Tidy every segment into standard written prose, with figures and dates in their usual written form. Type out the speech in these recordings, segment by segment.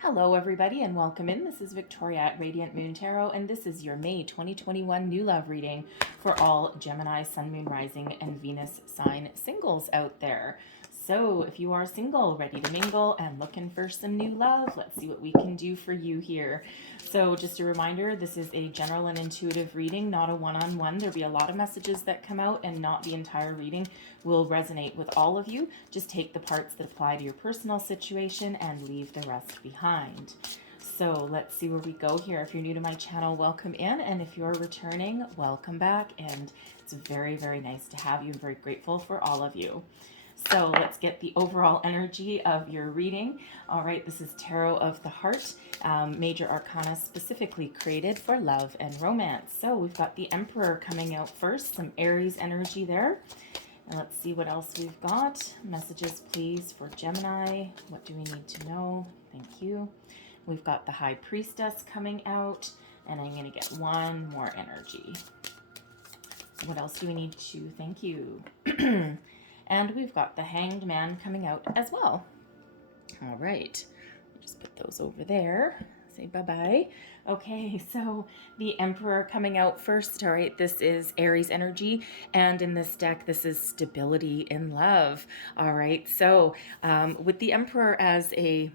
Hello, everybody, and welcome in. This is Victoria at Radiant Moon Tarot, and this is your May 2021 New Love reading for all Gemini, Sun, Moon, Rising, and Venus sign singles out there. So, if you are single, ready to mingle, and looking for some new love, let's see what we can do for you here. So, just a reminder, this is a general and intuitive reading, not a one-on-one. There'll be a lot of messages that come out, and not the entire reading will resonate with all of you. Just take the parts that apply to your personal situation and leave the rest behind. So let's see where we go here. If you're new to my channel, welcome in. And if you're returning, welcome back. And it's very, very nice to have you. I'm very grateful for all of you. So let's get the overall energy of your reading. All right, this is Tarot of the Heart, major arcana specifically created for love and romance. So we've got the Emperor coming out first, some Aries energy there. And let's see what else we've got. Messages, please, for Gemini. What do we need to know? Thank you. We've got the High Priestess coming out, and I'm going to get one more energy. What else do we need to? Thank you. And we've got the Hanged Man coming out as well. All right. Just put those over there. Say bye-bye. Okay, so the Emperor coming out first. All right, this is Aries energy, and in this deck, this is stability in love. All right, so with the Emperor as a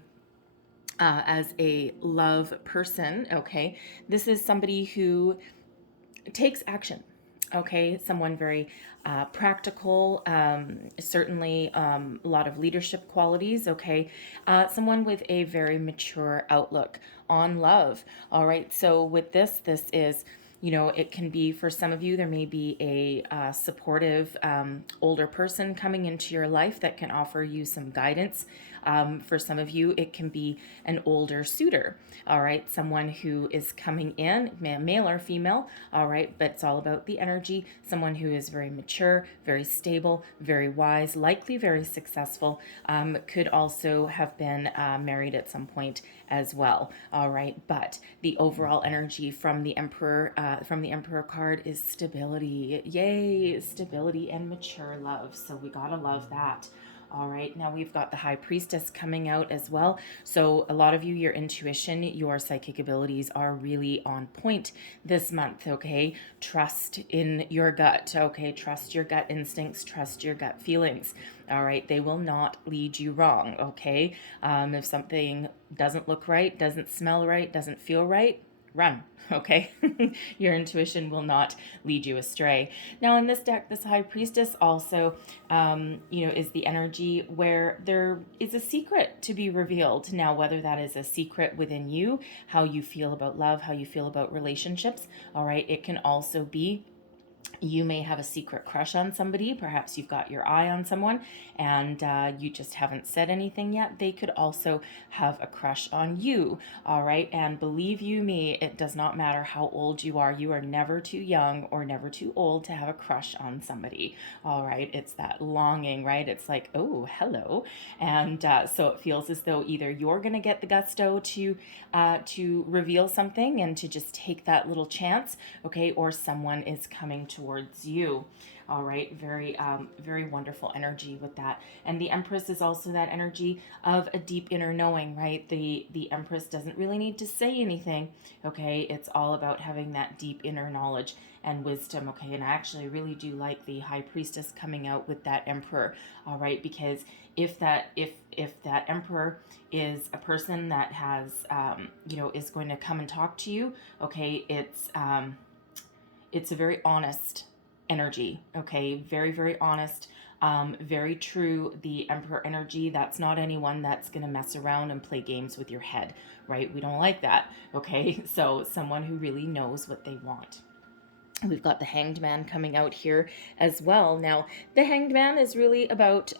love person, okay, this is somebody who takes action. Okay, someone very practical, certainly a lot of leadership qualities, okay? Someone with a very mature outlook on love, all right? So with this is, it can be, for some of you, there may be a supportive older person coming into your life that can offer you some guidance. For some of you, it can be an older suitor, all right? Someone who is coming in, male or female, all right? But it's all about the energy. Someone who is very mature, very stable, very wise, likely very successful, could also have been married at some point as well, all right? But the overall energy from the Emperor card is stability. Yay, stability and mature love. So we gotta love that. All right, now we've got the High Priestess coming out as well. So a lot of you, your intuition, your psychic abilities are really on point this month, okay? Trust in your gut, okay? Trust your gut instincts, trust your gut feelings, all right? They will not lead you wrong, okay? If something doesn't look right, doesn't smell right, doesn't feel right, run, okay? Your intuition will not lead you astray. Now in this deck, this High Priestess also, is the energy where there is a secret to be revealed. Now, whether that is a secret within you, how you feel about love, how you feel about relationships, all right, it can also be you may have a secret crush on somebody. Perhaps you've got your eye on someone and you just haven't said anything yet. They could also have a crush on you, all right? And believe you me, it does not matter how old you are. You are never too young or never too old to have a crush on somebody, all right? It's that longing, right? It's like, oh, hello. And so it feels as though either you're going to get the gusto to reveal something and to just take that little chance, okay? Or someone is coming towards you. All right, very wonderful energy with that. And the Empress is also that energy of a deep inner knowing, right? The Empress doesn't really need to say anything, okay? It's all about having that deep inner knowledge and wisdom, okay? And I actually really do like the High Priestess coming out with that Emperor, all right? Because if that Emperor is a person that has, is going to come and talk to you, okay, it's a very honest energy, okay? Very, very honest, very true. The Emperor energy, that's not anyone that's going to mess around and play games with your head, right? We don't like that, okay? So someone who really knows what they want. We've got the Hanged Man coming out here as well. Now, the Hanged Man is really about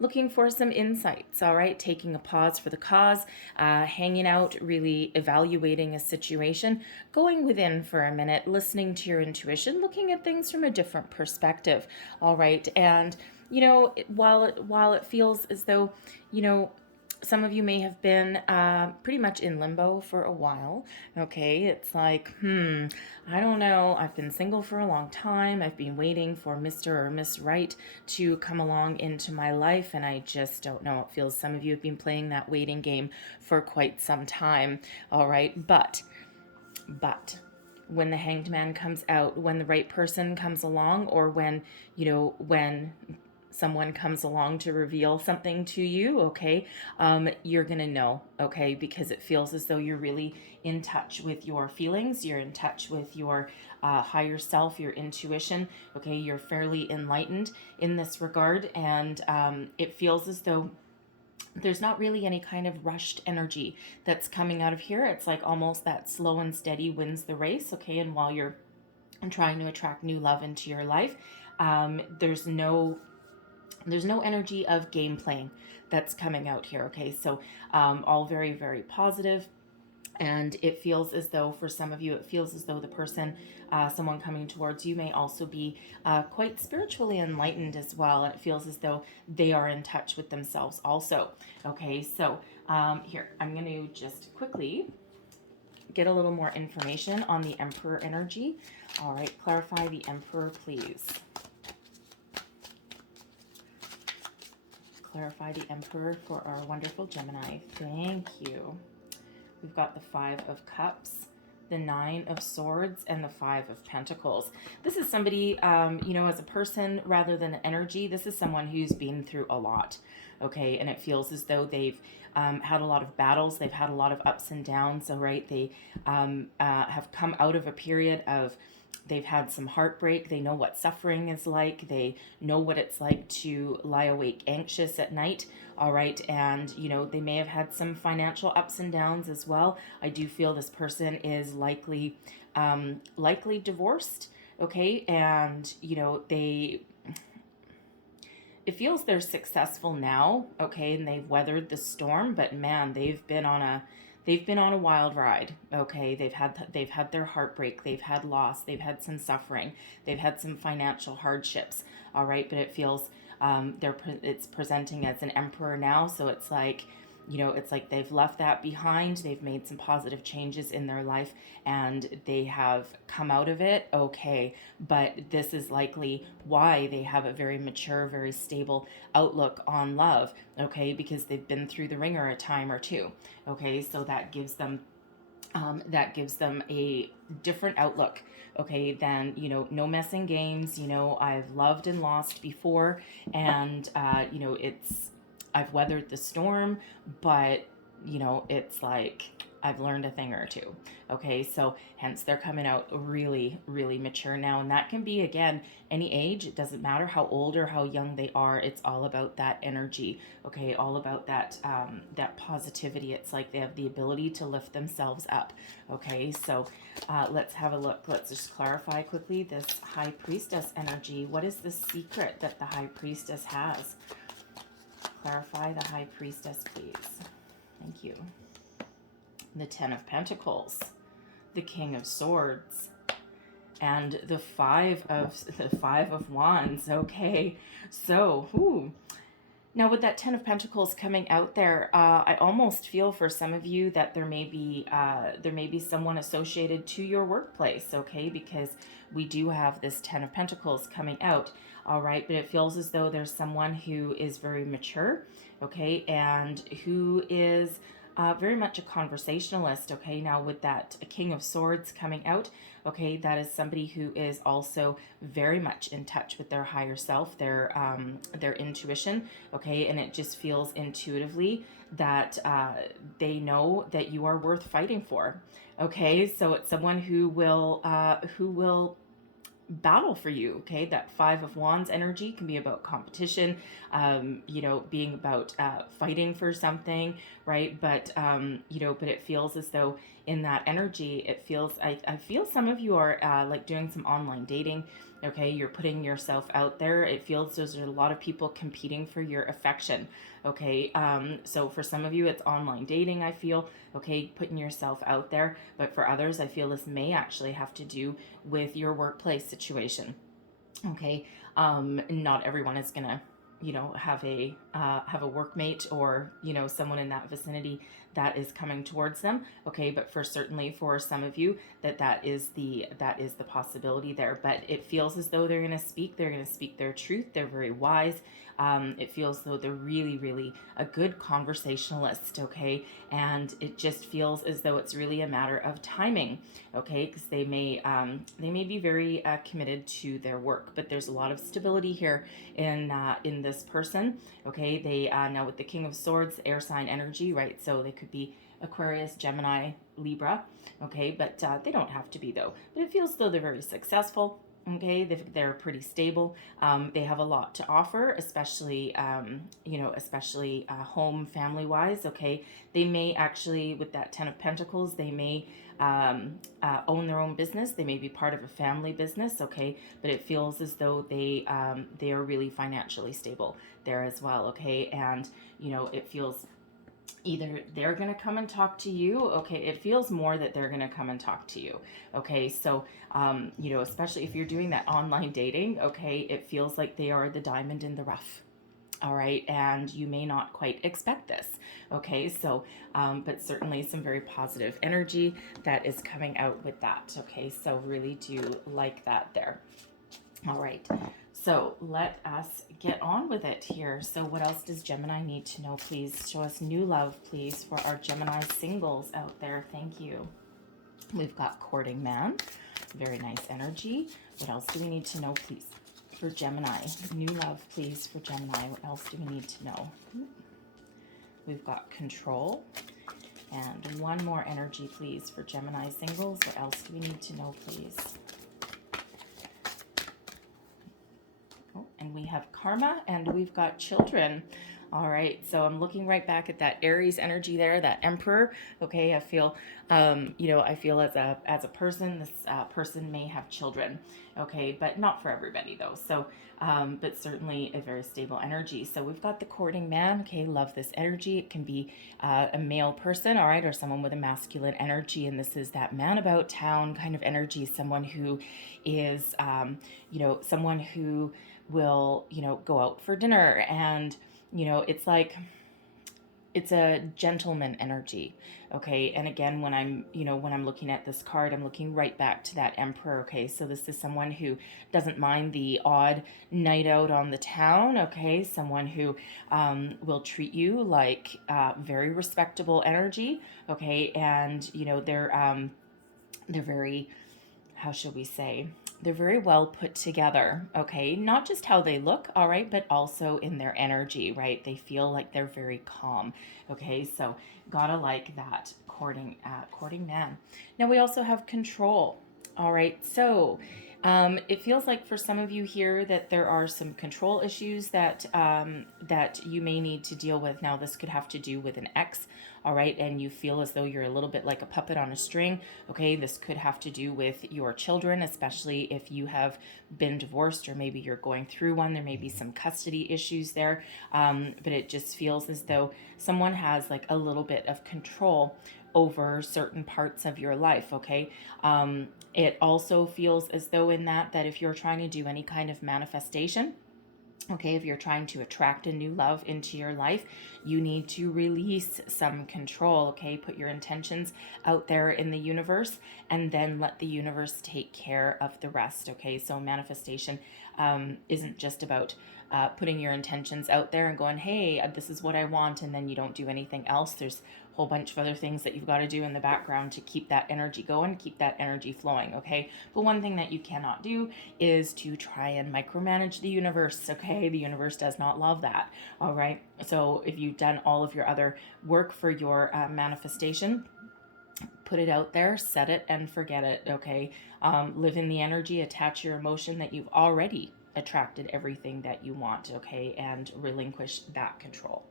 looking for some insights, all right? Taking a pause for the cause, hanging out, really evaluating a situation, going within for a minute, listening to your intuition, looking at things from a different perspective, all right? And, while it feels as though, Some of you may have been pretty much in limbo for a while. Okay, it's like, I don't know. I've been single for a long time. I've been waiting for Mr. or Miss Right to come along into my life, and I just don't know. It feels some of you have been playing that waiting game for quite some time. All right, but when the Hanged Man comes out, when the right person comes along, or when someone comes along to reveal something to you, okay, you're gonna know, okay, because it feels as though you're really in touch with your feelings, you're in touch with your higher self, your intuition, okay, you're fairly enlightened in this regard, and it feels as though there's not really any kind of rushed energy that's coming out of here. It's like almost that slow and steady wins the race, okay, and while you're trying to attract new love into your life, there's no energy of game playing that's coming out here, okay? So all very, very positive. And it feels as though, for some of you, it feels as though the person, someone coming towards you, may also be quite spiritually enlightened as well. And it feels as though they are in touch with themselves also. Okay, so here, I'm going to just quickly get a little more information on the Emperor energy. All right, clarify the Emperor, please. Clarify the Emperor for our wonderful Gemini. Thank you. We've got the Five of Cups, the Nine of Swords, and the Five of Pentacles. This is somebody, as a person rather than energy, this is someone who's been through a lot, okay? And it feels as though they've had a lot of battles. They've had a lot of ups and downs, all right? They have come out of a period of they've had some heartbreak. They know what suffering is like. They know what it's like to lie awake anxious at night. All right. And, they may have had some financial ups and downs as well. I do feel this person is likely divorced. Okay. And, it feels they're successful now. Okay. And they've weathered the storm, but man, they've been on a wild ride. Okay, they've had their heartbreak, they've had loss, they've had some suffering, they've had some financial hardships. All right, but it feels it's presenting as an emperor now, so it's like, it's like they've left that behind. They've made some positive changes in their life and they have come out of it. Okay. But this is likely why they have a very mature, very stable outlook on love. Okay. Because they've been through the ringer a time or two. Okay. So that gives them a different outlook, okay, than, no messing games. I've loved and lost before, and I've weathered the storm, but it's like I've learned a thing or two. Okay, so hence they're coming out really, really mature now. And that can be, again, any age. It doesn't matter how old or how young they are. It's all about that energy. Okay, all about that positivity. It's like they have the ability to lift themselves up. Okay, so let's have a look. Let's just clarify quickly this High Priestess energy. What is the secret that the High Priestess has? Clarify the High Priestess, please. Thank you. The Ten of Pentacles, the King of Swords, and the Five of Wands. Okay, so now with that Ten of Pentacles coming out there, I almost feel for some of you that there may be someone associated to your workplace. Okay, because we do have this Ten of Pentacles coming out. All right, but it feels as though there's someone who is very mature. Okay, and who is very much a conversationalist. Okay, now with that King of Swords coming out, okay, that is somebody who is also very much in touch with their higher self, their intuition. Okay, and it just feels intuitively that they know that you are worth fighting for. Okay, so it's someone who will battle for you. Okay, that Five of Wands energy can be about competition, being about fighting for something, right? But but it feels as though in that energy, it feels I feel some of you are like doing some online dating. Okay, you're putting yourself out there. It feels there's a lot of people competing for your affection. Okay, so for some of you, it's online dating, I feel. Okay, putting yourself out there. But for others, I feel this may actually have to do with your workplace situation. Okay, not everyone is gonna have a workmate, or someone in that vicinity that is coming towards them. Okay, but certainly for some of you, that is the possibility there. But it feels as though they're going to speak their truth. They're very wise. It feels as though they're really, really a good conversationalist, okay? And it just feels as though it's really a matter of timing, okay? Because they may be very committed to their work, but there's a lot of stability here in this person, okay? They now with the King of Swords, air sign energy, right? So they could be Aquarius, Gemini, Libra, okay? But they don't have to be, though. But it feels as though they're very successful. Okay, they're pretty stable. They have a lot to offer, especially home, family wise. Okay, they may actually, with that Ten of Pentacles, they may own their own business. They may be part of a family business. Okay, but it feels as though they are really financially stable there as well. Okay, and it feels either they're going to come and talk to you. Okay, it feels more that they're going to come and talk to you. Okay, so especially if you're doing that online dating, okay, it feels like they are the diamond in the rough. All right, and you may not quite expect this. Okay, so but certainly some very positive energy that is coming out with that. Okay, so really do like that there. All right, so let us get on with it here. So what else does Gemini need to know? Please show us new love, please, for our Gemini singles out there. Thank you. We've got courting man. Very nice energy. What else do we need to know, please, for Gemini? New love, please, for Gemini. What else do we need to know? We've got control. And one more energy, please, for Gemini singles. What else do we need to know, please? And we have karma, and we've got children. All right, so I'm looking right back at that Aries energy there, that Emperor. Okay, I feel, I feel as a person, this person may have children. Okay, but not for everybody though. So, but certainly a very stable energy. So we've got the courting man. Okay, love this energy. It can be a male person, all right, or someone with a masculine energy, and this is that man about town kind of energy. Someone who is, someone who will, go out for dinner, and it's like it's a gentleman energy. Okay, and again, when I'm looking at this card, I'm looking right back to that Emperor. Okay, so this is someone who doesn't mind the odd night out on the town. Okay, someone who will treat you like very respectable energy. Okay, and they're very, how should we say, they're very well put together, okay? Not just how they look, all right, but also in their energy, right? They feel like they're very calm, okay? So gotta like that courting man. Now we also have control, all right? So it feels like for some of you here that there are some control issues that you may need to deal with. Now this could have to do with an ex, all right, and you feel as though you're a little bit like a puppet on a string. Okay, this could have to do with your children, especially if you have been divorced or maybe you're going through one. There may be some custody issues there, but it just feels as though someone has like a little bit of control over certain parts of your life. Okay, it also feels as though in that if you're trying to do any kind of manifestation, okay, if you're trying to attract a new love into your life, you need to release some control, okay? Put your intentions out there in the universe and then let the universe take care of the rest, okay? So manifestation isn't just about putting your intentions out there and going, hey, this is what I want, and then you don't do anything else. There's a whole bunch of other things that you've got to do in the background to keep that energy going, keep that energy flowing, okay? But one thing that you cannot do is to try and micromanage the universe, okay? The universe does not love that, all right? So if you've done all of your other work for your manifestation, put it out there, set it and forget it, okay? Live in the energy, attach your emotion that you've already attracted everything that you want, okay? And relinquish that control.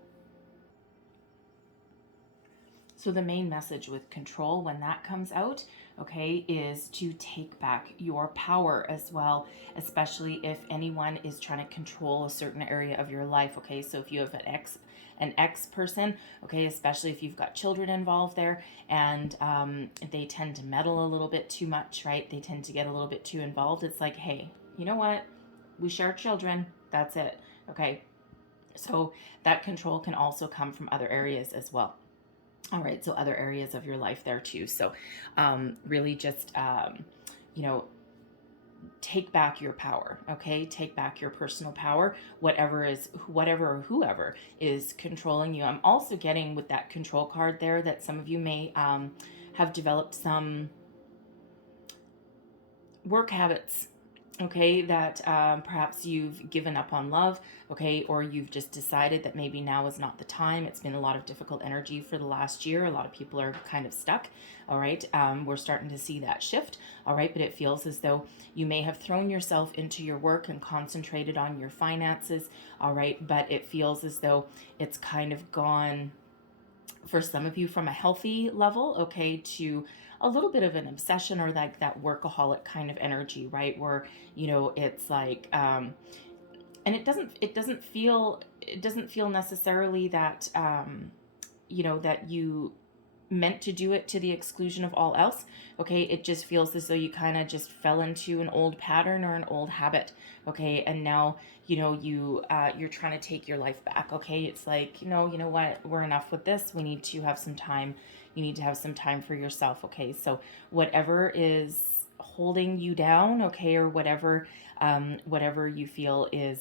So the main message with control when that comes out, okay, is to take back your power as well, especially if anyone is trying to control a certain area of your life, okay? So if you have an ex person, okay, especially if you've got children involved there, and they tend to meddle a little bit too much, right? They tend to get a little bit too involved. It's like, hey, you know what? We share children. That's it. Okay. So that control can also come from other areas as well. All right, so other areas of your life there too. So really just, you know, take back your power. Okay, take back your personal power. Whatever or whoever is controlling you. I'm also getting with that control card there that some of you may have developed some work habits, okay, that perhaps you've given up on love, okay, or you've just decided that maybe now is not the time. It's been a lot of difficult energy for the last year. A lot of people are kind of stuck. All right, we're starting to see that shift. All right, but it feels as though you may have thrown yourself into your work and concentrated on your finances. All right, but it feels as though it's kind of gone for some of you from a healthy level, okay, to a little bit of an obsession or like that workaholic kind of energy, right? Where, it's like, and it doesn't feel necessarily that, that you meant to do it to the exclusion of all else. Okay, it just feels as though you kind of just fell into an old pattern or an old habit. Okay, and now you're trying to take your life back. Okay, it's like, you know what, we're enough with this. We need to have some time. You need to have some time for yourself. Okay, so whatever is holding you down, okay, or whatever you feel is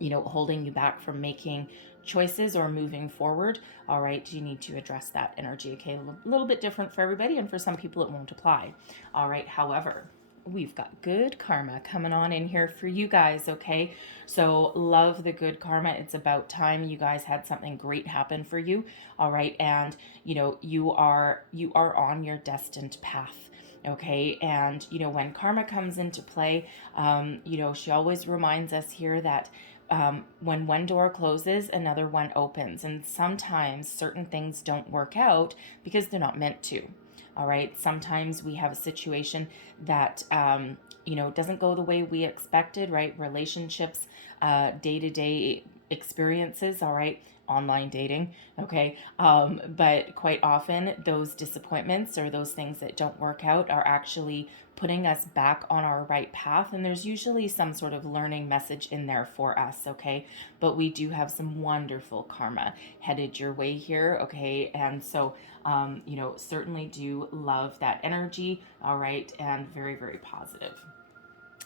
holding you back from making choices or moving forward. All right, you need to address that energy. Okay, a little bit different for everybody, and for some people it won't apply. All right, however, we've got good karma coming on in here for you guys. Okay, so love the good karma. It's about time you guys had something great happen for you. All right, and you are on your destined path. Okay, and when karma comes into play, she always reminds us here that when one door closes, another one opens. And sometimes certain things don't work out because they're not meant to. All right. Sometimes we have a situation that, doesn't go the way we expected, right? Relationships, day to day experiences, all right? Online dating, okay? But quite often, those disappointments or those things that don't work out are actually putting us back on our right path. And there's usually some sort of learning message in there for us, okay? But we do have some wonderful karma headed your way here, okay? And so, certainly do love that energy, all right? And very, very positive.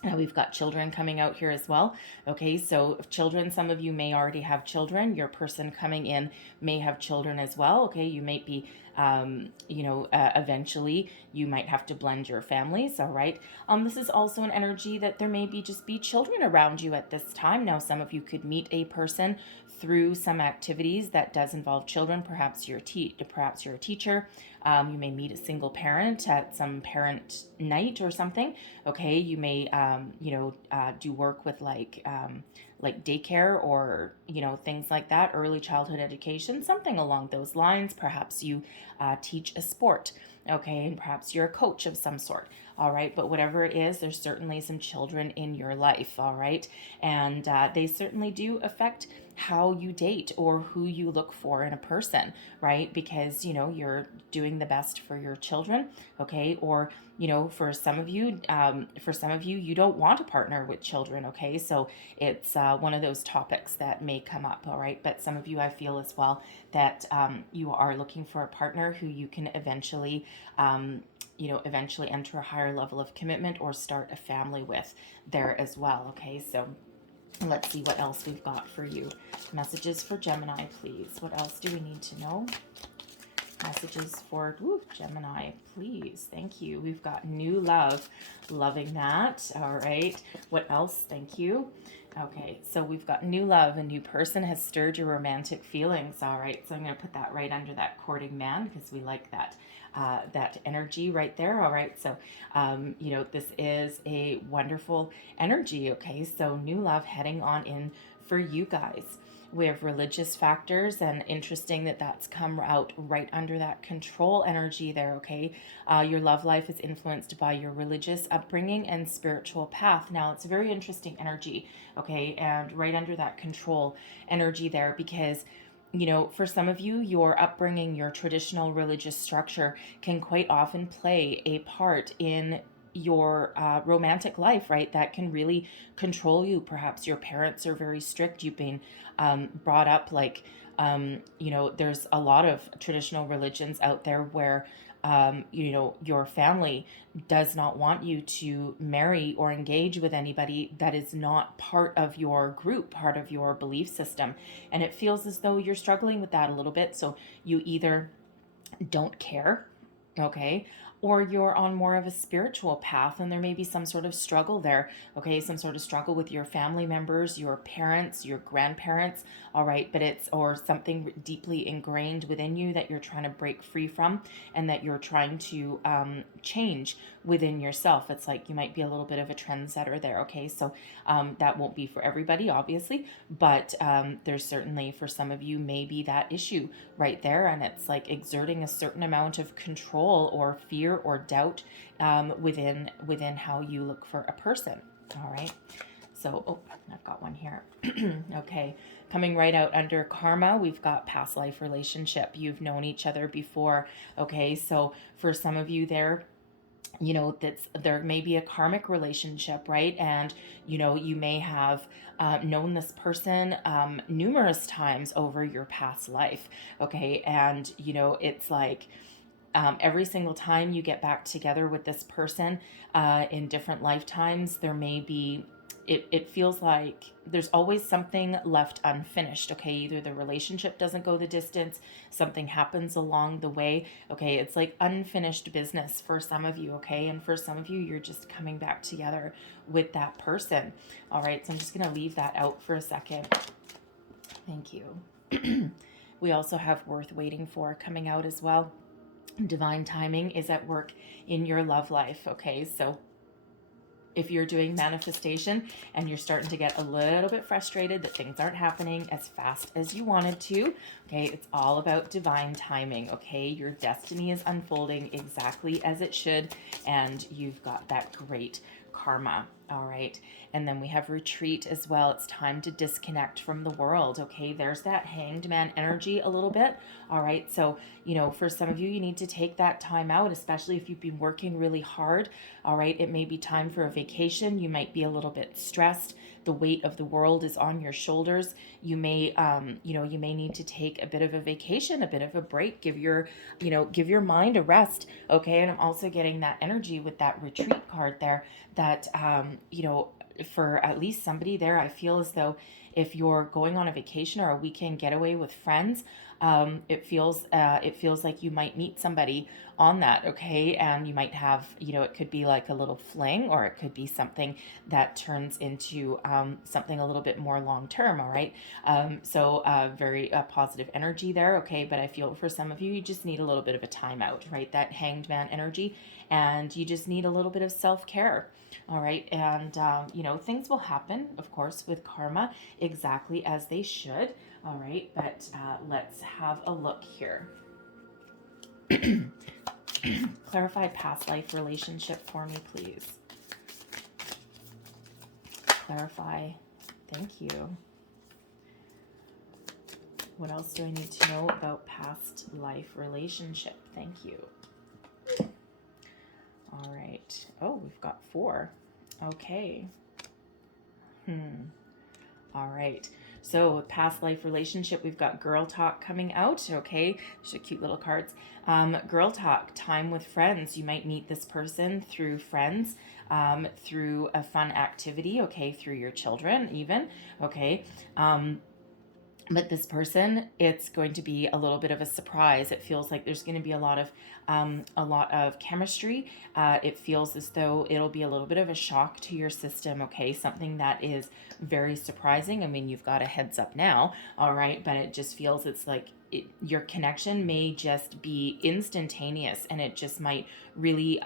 Now we've got children coming out here as well. Okay, so if children, some of you may already have children. Your person coming in may have children as well. Okay, you might be, eventually you might have to blend your families. All right. This is also an energy that there may be children around you at this time. Now, some of you could meet a person through some activities that does involve children. Perhaps you're a teacher. You may meet a single parent at some parent night or something. Okay, you may do work with like daycare or things like that, early childhood education, something along those lines. Perhaps you teach a sport. Okay, and perhaps you're a coach of some sort. All right, but whatever it is, there's certainly some children in your life. All right, and they certainly do affect how you date or who you look for in a person, right? Because you're doing the best for your children. Okay, or for some of you, you don't want a partner with children. Okay, so it's one of those topics that may come up. All right, but some of you, I feel as well that you are looking for a partner who you can eventually enter a higher level of commitment or start a family with there as well. Okay, so let's see what else we've got for you. Messages for Gemini, please. What else do we need to know? Messages for Gemini, please. Thank you. We've got new love. Loving that. All right. What else? Thank you. Okay, so we've got new love. A new person has stirred your romantic feelings. All right, so I'm going to put that right under that courting man because we like that energy right there. All right, so this is a wonderful energy. Okay, so new love heading on in for you guys. We have religious factors, and interesting that that's come out right under that control energy there, okay? Your love life is influenced by your religious upbringing and spiritual path. Now, it's a very interesting energy, okay? And right under that control energy there, because for some of you, your upbringing, your traditional religious structure can quite often play a part in your romantic life, right? That can really control you. Perhaps your parents are very strict. You've been brought up like, there's a lot of traditional religions out there where, your family does not want you to marry or engage with anybody that is not part of your group, part of your belief system. And it feels as though you're struggling with that a little bit. So you either don't care, okay, or you're on more of a spiritual path and there may be some sort of struggle there, okay, some sort of struggle with your family members, your parents, your grandparents, all right, but it's or something deeply ingrained within you that you're trying to break free from and that you're trying to change within yourself. It's like you might be a little bit of a trendsetter there, okay, so that won't be for everybody, obviously, but there's certainly for some of you maybe that issue right there, and it's like exerting a certain amount of control or fear or doubt within how you look for a person. All right. So, I've got one here. Okay. Coming right out under karma, we've got past life relationship. You've known each other before. Okay. So for some of you there, there may be a karmic relationship, right? And you may have known this person numerous times over your past life, okay? And it's like every single time you get back together with this person in different lifetimes, there may be it feels like there's always something left unfinished, okay? Either the relationship doesn't go the distance, something happens along the way, okay? It's like unfinished business for some of you, okay? And for some of you, you're just coming back together with that person. All right, so I'm just gonna leave that out for a second. Thank you. We also have worth waiting for coming out as well. Divine timing is at work in your love life, okay? So if you're doing manifestation and you're starting to get a little bit frustrated that things aren't happening as fast as you wanted to, okay, it's all about divine timing, okay? Your destiny is unfolding exactly as it should, and you've got that great karma, all right? And then we have retreat as well. It's time to disconnect from the world, okay? There's that hanged man energy a little bit, all right? So, for some of you, you need to take that time out, especially if you've been working really hard, all right? It may be time for a vacation. You might be a little bit stressed. The weight of the world is on your shoulders. You may, you may need to take a bit of a vacation, a bit of a break, give your mind a rest, okay? And I'm also getting that energy with that retreat card there that, for at least somebody there, I feel as though if you're going on a vacation or a weekend getaway with friends, it feels like you might meet somebody on that, okay? And you might have, it could be like a little fling, or it could be something that turns into something a little bit more long term, all right? So very positive energy there, okay? But I feel for some of you, you just need a little bit of a timeout, right? That hanged man energy, and you just need a little bit of self-care. All right, and things will happen, of course, with karma exactly as they should. All right, but let's have a look here. Clarify past life relationship for me, please. Clarify. Thank you. What else do I need to know about past life relationship? Thank you. All right. Oh, we've got 4. Okay. All right. So past life relationship, we've got girl talk coming out. Okay. These are cute little cards. Girl talk, time with friends. You might meet this person through friends, through a fun activity. Okay. Through your children even. Okay. But this person, it's going to be a little bit of a surprise. It feels like there's going to be a lot of chemistry. It feels as though it'll be a little bit of a shock to your system, okay? Something that is very surprising. I mean, you've got a heads up now, all right? But it just feels it's like your connection may just be instantaneous, and it just might really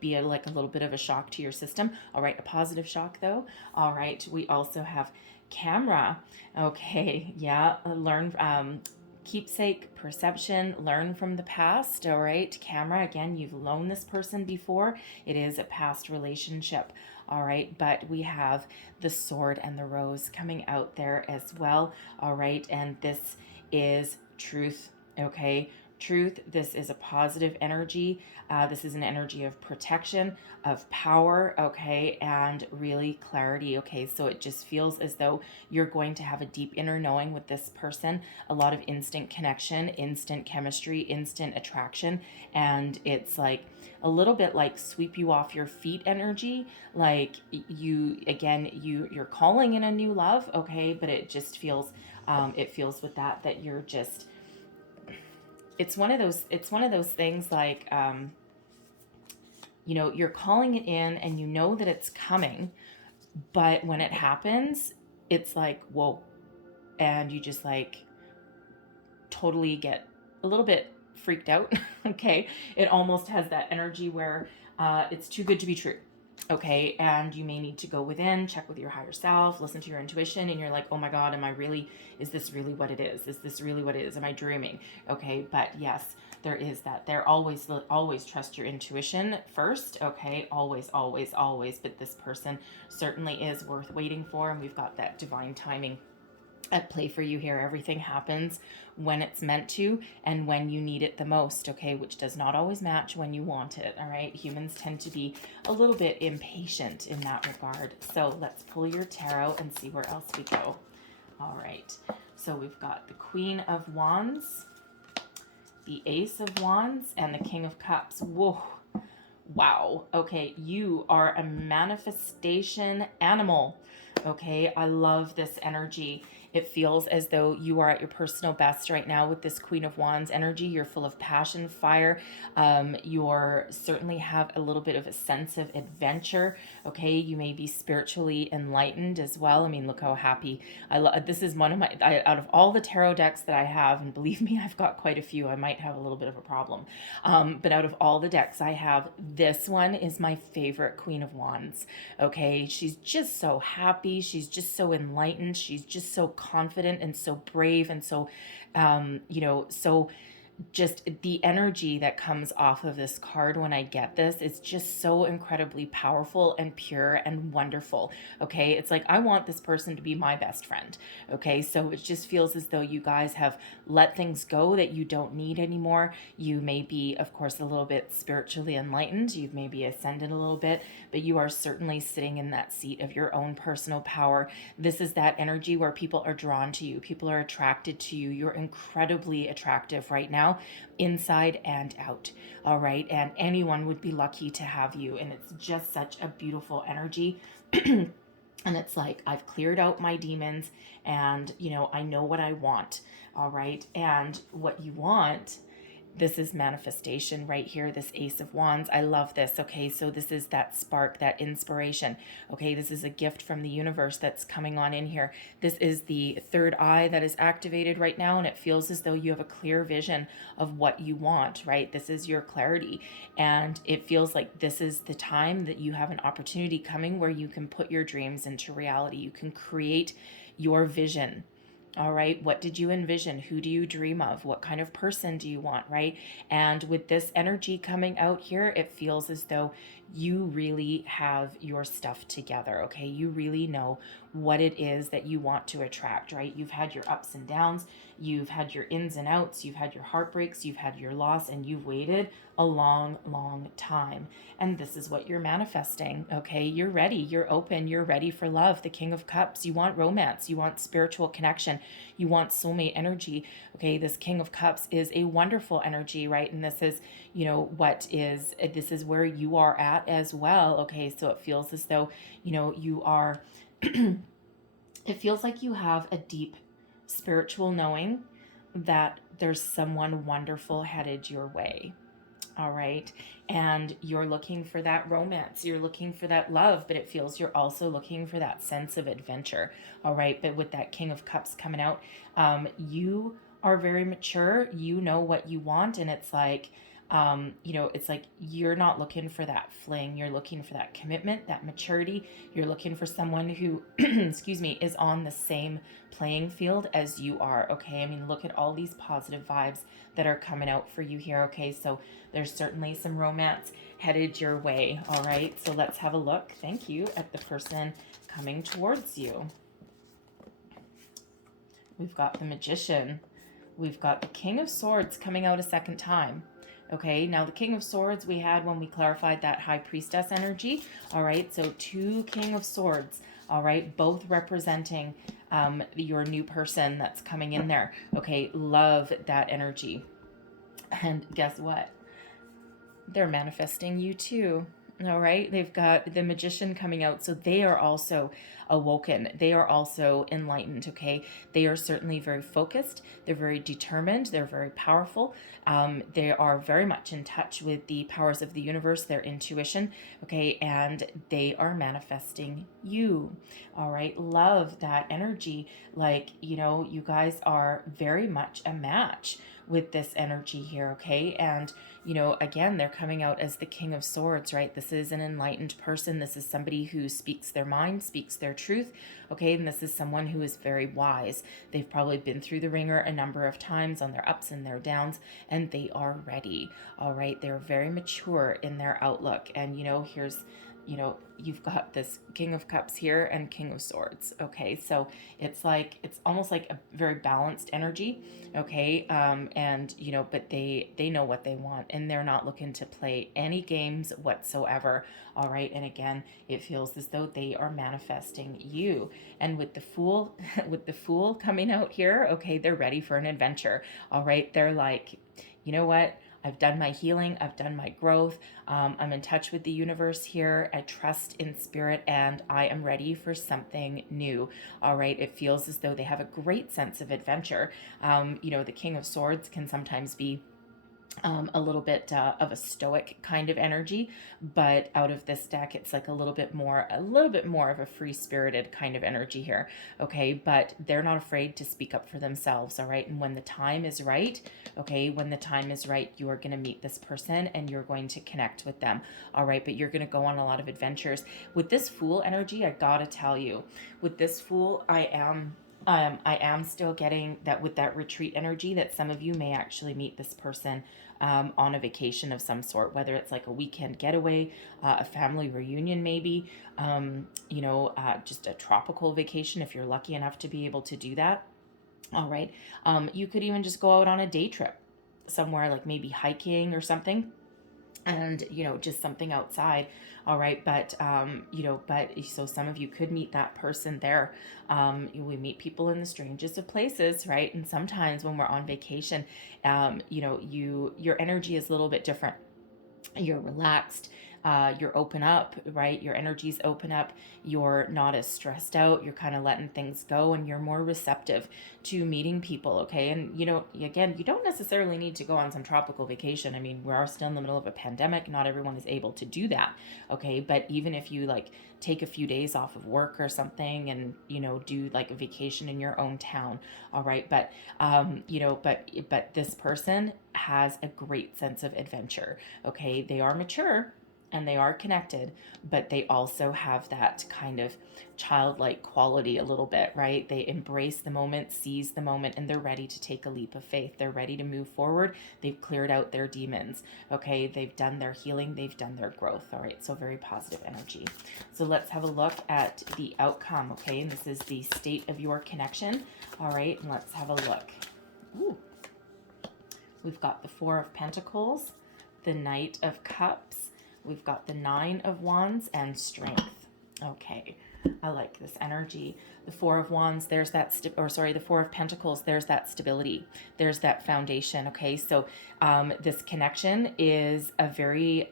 be like a little bit of a shock to your system. All right, a positive shock though. All right, we also have camera. Okay, yeah, learn keepsake, perception, learn from the past. All right, camera, again, you've known this person before. It is a past relationship. All right, but we have the sword and the rose coming out there as well. All right, and this is truth. Okay, truth. This is a positive energy. This is an energy of protection, of power, okay, and really clarity, okay? So it just feels as though you're going to have a deep inner knowing with this person, a lot of instant connection, instant chemistry, instant attraction, and it's like a little bit like sweep you off your feet energy, like you're calling in a new love, okay? But it just feels it feels with that you're just, it's one of those things like you're calling it in and you know that it's coming, but when it happens, it's like, whoa, and you just like totally get a little bit freaked out. Okay, it almost has that energy where it's too good to be true. Okay, and you may need to go within, check with your higher self, listen to your intuition, and you're like, oh my God, is this really what it is? Is this really what it is? Am I dreaming? Okay, but yes, there is that. There always trust your intuition first. Okay, always. But this person certainly is worth waiting for, and we've got that divine timing at play for you here. Everything happens when it's meant to and when you need it the most, okay, which does not always match when you want it. All right, humans tend to be a little bit impatient in that regard. So let's pull your tarot and see where else we go. All right, so we've got the Queen of Wands, the Ace of Wands, and the King of Cups. Whoa, wow. Okay, you are a manifestation animal. Okay, I love this energy. It feels as though you are at your personal best right now with this Queen of Wands energy. You're full of passion, fire. You're certainly have a little bit of a sense of adventure. Okay, you may be spiritually enlightened as well. I mean, look how happy I love. This is one of my out of all the tarot decks that I have, and believe me, I've got quite a few. I might have a little bit of a problem, but out of all the decks I have, this one is my favorite Queen of Wands. Okay, she's just so happy. She's just so enlightened. She's just so confident and so brave and so so just the energy that comes off of this card when I get this, it's just so incredibly powerful and pure and wonderful. Okay, it's like I want this person to be my best friend. Okay, so it just feels as though you guys have let things go that you don't need anymore. You may be, of course, a little bit spiritually enlightened. You've maybe ascended a little bit, but you are certainly sitting in that seat of your own personal power. This is that energy where people are drawn to you. People are attracted to you. You're incredibly attractive right now, inside and out. All right, and anyone would be lucky to have you, and it's just such a beautiful energy. And it's like, I've cleared out my demons, and I know what I want. All right, and what you want, this is manifestation right here, this Ace of Wands. I love this. Okay, so this is that spark, that inspiration. Okay, this is a gift from the universe that's coming on in here. This is the third eye that is activated right now, and it feels as though you have a clear vision of what you want, right? This is your clarity, and it feels like this is the time that you have an opportunity coming where you can put your dreams into reality. You can create your vision. All right, what did you envision? Who do you dream of? What kind of person do you want, right? And with this energy coming out here, it feels as though you really have your stuff together, okay? You really know what it is that you want to attract, right? You've had your ups and downs, you've had your ins and outs, you've had your heartbreaks, you've had your loss, and you've waited a long, long time. And this is what you're manifesting, okay? You're ready, you're open, you're ready for love. The King of Cups, you want romance, you want spiritual connection, you want soulmate energy, okay? This King of Cups is a wonderful energy, right? And this is, this is where you are at as well, okay? So it feels as though, you are, it feels like you have a deep spiritual knowing that there's someone wonderful headed your way. All right. And you're looking for that romance. You're looking for that love, but it feels you're also looking for that sense of adventure. All right. But with that King of Cups coming out, you are very mature. You know what you want. And it's like, it's like you're not looking for that fling. You're looking for that commitment, that maturity. You're looking for someone who, excuse me, is on the same playing field as you are. Okay. I mean, look at all these positive vibes that are coming out for you here. Okay. So there's certainly some romance headed your way. All right. So let's have a look. Thank you, at the person coming towards you. We've got the Magician. We've got the King of Swords coming out a second time. Okay, now the King of Swords we had when we clarified that High Priestess energy. All right, so 2 King of Swords. All right, both representing your new person that's coming in there. Okay, love that energy. And guess what? They're manifesting you too. All right, they've got the Magician coming out, so they are also awoken. They are also enlightened. Okay, they are certainly very focused. They're very determined. They're very powerful. They are very much in touch with the powers of the universe, their intuition. Okay, and they are manifesting you. All right, love that energy. Like, you know, you guys are very much a match with this energy here. Okay, and you know, again, they're coming out as the King of Swords, right? This is an enlightened person. This is somebody who speaks their mind, speaks their truth, okay? And this is someone who is very wise. They've probably been through the ringer a number of times on their ups and their downs, and they are ready, all right? They're very mature in their outlook. And, you know, here's, you know, you've got this King of Cups here and King of Swords. Okay, so it's like, it's almost like a very balanced energy. Okay, and you know, but they know what they want, and they're not looking to play any games whatsoever. All right, and again, it feels as though they are manifesting you. And with the Fool, with the Fool coming out here, okay, they're ready for an adventure. All right, they're like, you know what? I've done my healing. I've done my growth. I'm in touch with the universe here. I trust in spirit, and I am ready for something new. All right. It feels as though they have a great sense of adventure. You know, the King of Swords can sometimes be a little bit of a stoic kind of energy, but out of this deck, it's like a little bit more of a free spirited kind of energy here. Okay, but they're not afraid to speak up for themselves. All right, and when the time is right, okay, when the time is right, you are going to meet this person and you're going to connect with them. All right, but you're going to go on a lot of adventures with this Fool energy. I gotta tell you, with this Fool, I am still getting that with that retreat energy that some of you may actually meet this person on a vacation of some sort, whether it's like a weekend getaway, a family reunion, maybe, you know, just a tropical vacation if you're lucky enough to be able to do that. All right. You could even just go out on a day trip somewhere, like maybe hiking or something, and you know, just something outside. All right, but you know, but so some of you could meet that person there. We meet people in the strangest of places, right? And sometimes when we're on vacation, you know, your energy is a little bit different. You're relaxed, you're open up, right? Your energies open up, you're not as stressed out, you're kind of letting things go, and you're more receptive to meeting people. Okay, and you know, again, you don't necessarily need to go on some tropical vacation. I mean, we are still in the middle of a pandemic, not everyone is able to do that. Okay, but even if you like take a few days off of work or something, and you know, do like a vacation in your own town. All right, but you know, but this person has a great sense of adventure. Okay, they are mature and they are connected, but they also have that kind of childlike quality a little bit, right? They embrace the moment, seize the moment, and they're ready to take a leap of faith. They're ready to move forward. They've cleared out their demons. Okay, they've done their healing, they've done their growth. All right, so very positive energy. So let's have a look at the outcome. Okay, and this is the state of your connection. All right, and let's have a look. Ooh. We've got the Four of Pentacles, the Knight of Cups, we've got the Nine of Wands, and Strength. Okay, I like this energy. The Four of Wands, there's that, the Four of Pentacles, there's that stability. There's that foundation, okay? So this connection is a very,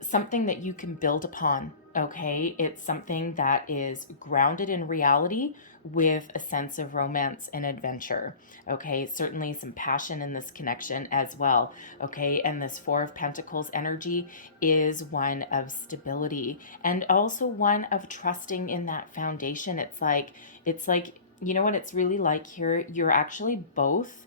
something that you can build upon, okay? It's something that is grounded in reality with a sense of romance and adventure, okay? Certainly some passion in this connection as well, okay? And this Four of Pentacles energy is one of stability and also one of trusting in that foundation. It's like, you know what it's really like here? You're actually both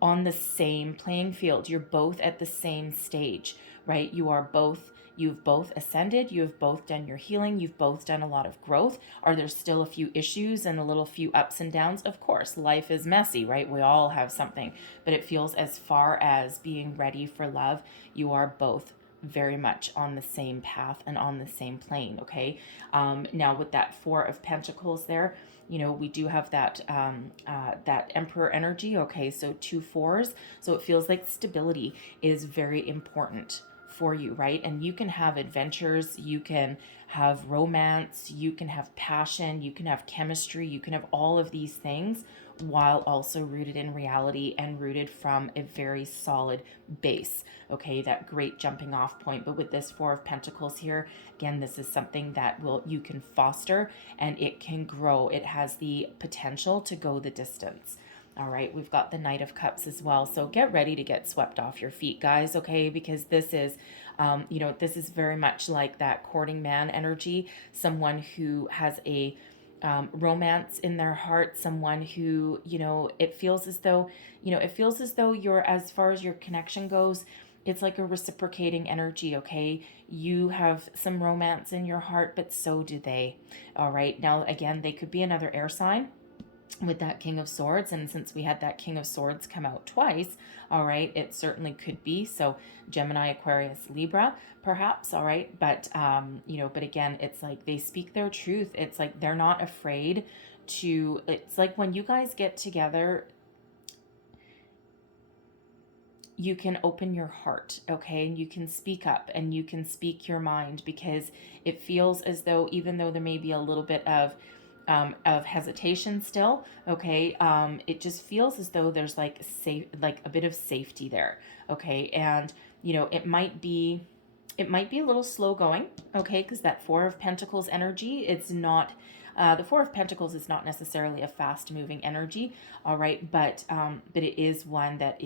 on the same playing field. You're both at the same stage, right? You've both ascended, you've both done your healing, you've both done a lot of growth. Are there still a few issues and a little few ups and downs? Of course, life is messy, right? We all have something, but it feels as far as being ready for love, you are both very much on the same path and on the same plane, okay? Now with that Four of Pentacles there, we do have that that Emperor energy. Okay, so 2 4s. So it feels like stability is very important for you, right? And you can have adventures, you can have romance, you can have passion, you can have chemistry, you can have all of these things while also rooted in reality and rooted from a very solid base. Okay, that great jumping off point. But with this 4 of Pentacles here, again, this is something that you can foster, and it can grow. It has the potential to go the distance. All right, we've got the Knight of Cups as well. So get ready to get swept off your feet, guys, okay? Because this is, this is very much like that courting man energy, someone who has a romance in their heart, someone who, it feels as though, you're, as far as your connection goes, it's like a reciprocating energy, okay? You have some romance in your heart, but so do they. All right, now again, they could be another air sign with that King of Swords, and since we had that King of Swords come out twice, all right, it certainly could be. So Gemini, Aquarius, Libra, perhaps, all right, but but again, it's like they speak their truth. It's like they're not afraid to, it's like when you guys get together, you can open your heart, okay? And you can speak up and you can speak your mind, because it feels as though, even though there may be a little bit of hesitation still, okay, it just feels as though there's like like a bit of safety there, okay? And it might be a little slow going, okay, because that 4 of Pentacles energy, it's not the 4 of Pentacles is not necessarily a fast moving energy, all right, but it is one that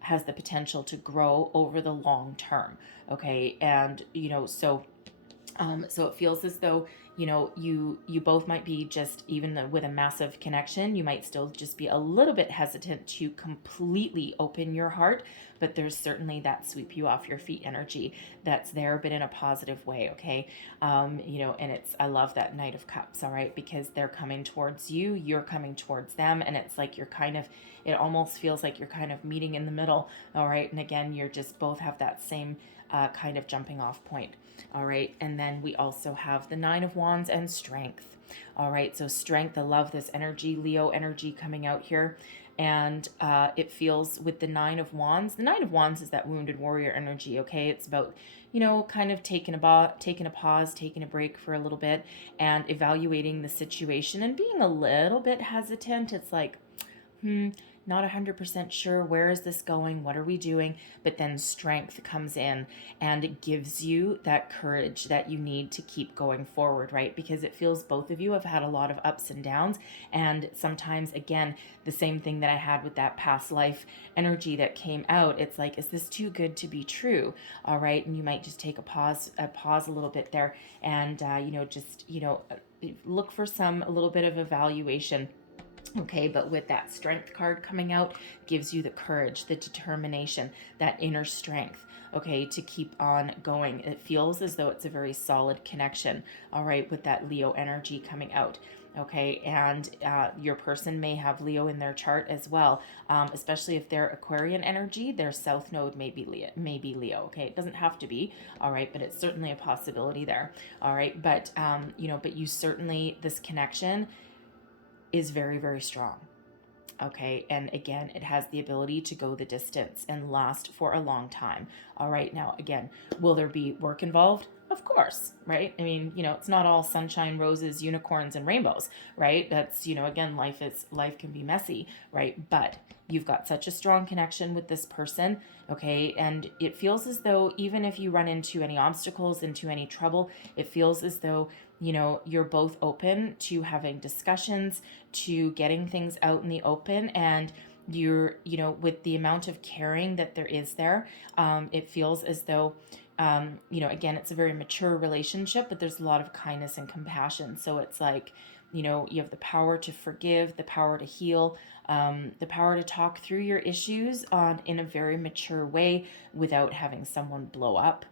has the potential to grow over the long term, okay? And so it feels as though you both might be, just even with a massive connection, you might still just be a little bit hesitant to completely open your heart, but there's certainly that sweep you off your feet energy that's there, but in a positive way, okay? And I love that Knight of Cups, all right, because they're coming towards you, you're coming towards them, and it's like it almost feels like you're kind of meeting in the middle, all right? And again, you're just both have that same kind of jumping off point. All right, and then we also have the 9 of Wands and Strength. All right, so Strength, I love this energy, Leo energy coming out here. And it feels with the 9 of Wands. The 9 of Wands is that wounded warrior energy, okay? It's about, kind of taking a pause, taking a break for a little bit, and evaluating the situation and being a little bit hesitant. It's like, not 100% sure, where is this going, what are we doing? But then Strength comes in and it gives you that courage that you need to keep going forward, right? Because it feels both of you have had a lot of ups and downs, and sometimes, again, the same thing that I had with that past life energy that came out, it's like, is this too good to be true? All right, and you might just take a pause a little bit there, and look for a little bit of evaluation. Okay, but with that Strength card coming out, gives you the courage, the determination, that inner strength, okay, to keep on going. It feels as though it's a very solid connection, all right, with that Leo energy coming out. Okay, and your person may have Leo in their chart as well, especially if they're Aquarian energy. Their south node may be Leo. Okay, it doesn't have to be, all right, but it's certainly a possibility there. All right, but but you certainly, this connection is very, very strong. Okay, and again, it has the ability to go the distance and last for a long time. All right, now again, will there be work involved? Of course, right? I mean, it's not all sunshine, roses, unicorns, and rainbows, right? That's, again, life can be messy, right? But you've got such a strong connection with this person, okay? And it feels as though even if you run into any obstacles, into any trouble, it feels as though you're both open to having discussions, to getting things out in the open, and you're, with the amount of caring that there is there, it feels as though, again, it's a very mature relationship, but there's a lot of kindness and compassion. So it's like, you have the power to forgive, the power to heal, the power to talk through your issues in a very mature way without having someone blow up,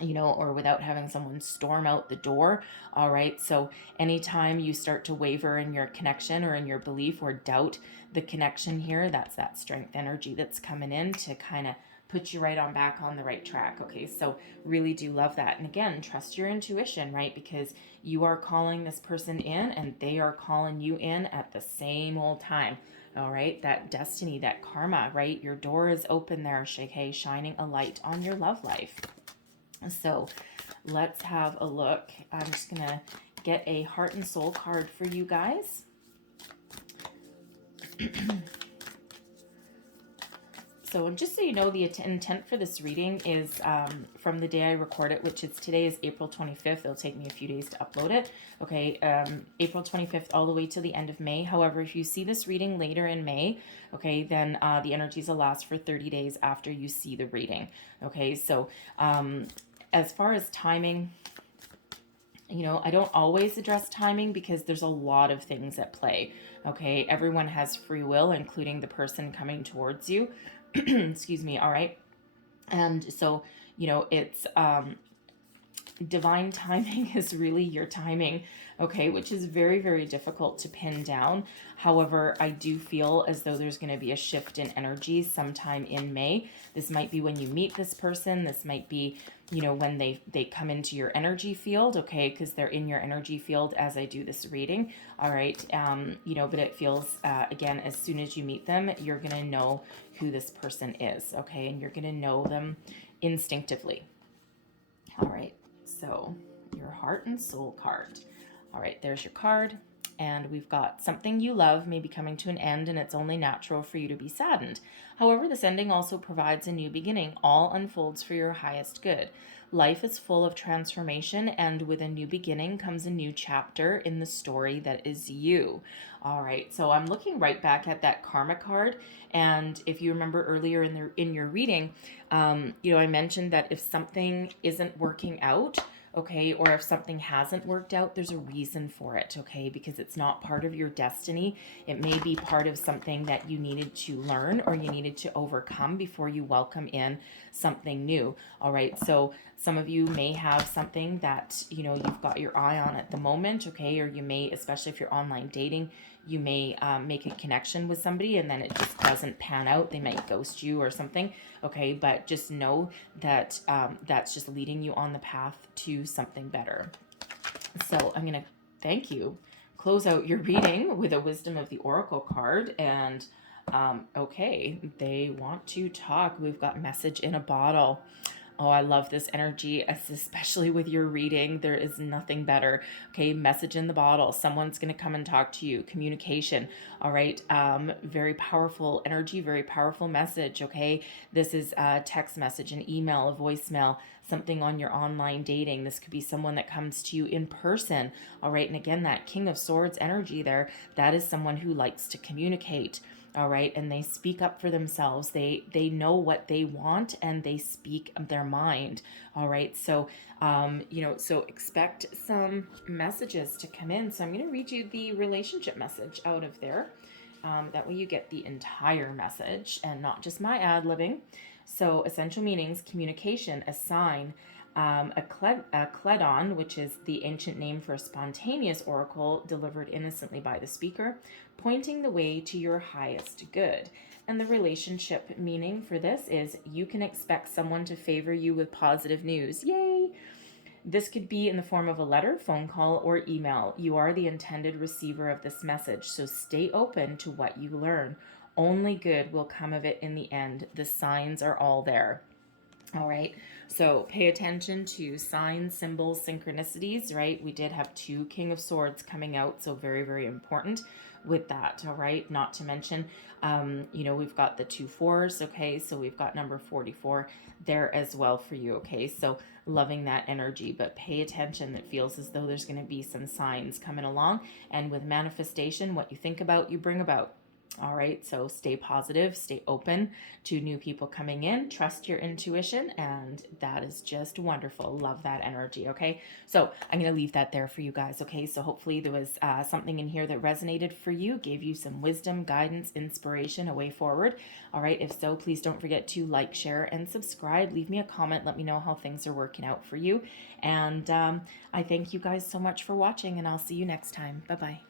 or without having someone storm out the door. All right. So anytime you start to waver in your connection or in your belief or doubt the connection here, that's that Strength energy that's coming in to kind of put you right on back on the right track. Okay, so really do love that. And again, trust your intuition, right? Because you are calling this person in and they are calling you in at the same old time. All right, that destiny, that karma, right? Your door is open there, okay, shining a light on your love life. So let's have a look. I'm just going to get a heart and soul card for you guys. So just so you know, the intent for this reading is from the day I record it, which is today is April 25th. It'll take me a few days to upload it. Okay, April 25th all the way to the end of May. However, if you see this reading later in May, okay, then the energies will last for 30 days after you see the reading. Okay, so as far as timing, you know, I don't always address timing because there's a lot of things at play. Okay, everyone has free will, including the person coming towards you. Excuse me. All right. And so, you know, it's divine timing is really your timing, okay, which is very, very difficult to pin down. However, I do feel as though there's going to be a shift in energy sometime in May. This might be when you meet this person. This might be, you know, when they come into your energy field, okay, because they're in your energy field as I do this reading. All right. You know, but it feels, again, as soon as you meet them, you're going to know who this person is, okay, and you're going to know them instinctively. All right. So your heart and soul card. All right, there's your card. And we've got something you love may be coming to an end, and it's only natural for you to be saddened. However, this ending also provides a new beginning. All unfolds for your highest good. Life is full of transformation, and with a new beginning comes a new chapter in the story that is you. All right, so I'm looking right back at that karma card, and if you remember earlier in your reading, you know, I mentioned that if something isn't working out, okay, or if something hasn't worked out, there's a reason for it, okay, because it's not part of your destiny. It may be part of something that you needed to learn or you needed to overcome before you welcome in something new. All right, so some of you may have something that, you know, you've got your eye on at the moment, okay, or you may, especially if you're online dating, you may make a connection with somebody and then it just doesn't pan out. They might ghost you or something, okay, but just know that that's just leading you on the path to something better. So I'm going to close out your reading with a Wisdom of the Oracle card. And okay, they want to talk. We've got message in a bottle. Oh, I love this energy, especially with your reading. There is nothing better. Okay, message in the bottle. Someone's going to come and talk to you. Communication. All right, very powerful energy, very powerful message. Okay, this is a text message, an email, a voicemail, something on your online dating. This could be someone that comes to you in person. All right, and again, that King of Swords energy there, that is someone who likes to communicate. All right, and they speak up for themselves. They know what they want and they speak their mind. All right, so you know, so expect some messages to come in. So I'm going to read you the relationship message out of there. That way you get the entire message and not just my ad-libbing. So essential meanings: communication, a sign, a kledon, which is the ancient name for a spontaneous oracle delivered innocently by the speaker, pointing the way to your highest good. And the relationship meaning for this is you can expect someone to favor you with positive news. Yay! This could be in the form of a letter, phone call, or email. You are the intended receiver of this message, so stay open to what you learn. Only good will come of it in the end. The signs are all there. All right, so pay attention to signs, symbols, synchronicities, right? We did have 2 King of Swords coming out, so very, very important with that, all right? Not to mention, you know, we've got the 2 4s, okay? So we've got number 44 there as well for you, okay? So loving that energy, but pay attention. It feels as though there's going to be some signs coming along, and with manifestation, what you think about, you bring about. All right, so stay positive, stay open to new people coming in, trust your intuition, and that is just wonderful. Love that energy, okay? So I'm going to leave that there for you guys, okay? So hopefully there was something in here that resonated for you, gave you some wisdom, guidance, inspiration, a way forward. All right, if so, please don't forget to like, share, and subscribe. Leave me a comment. Let me know how things are working out for you. And I thank you guys so much for watching, and I'll see you next time. Bye-bye.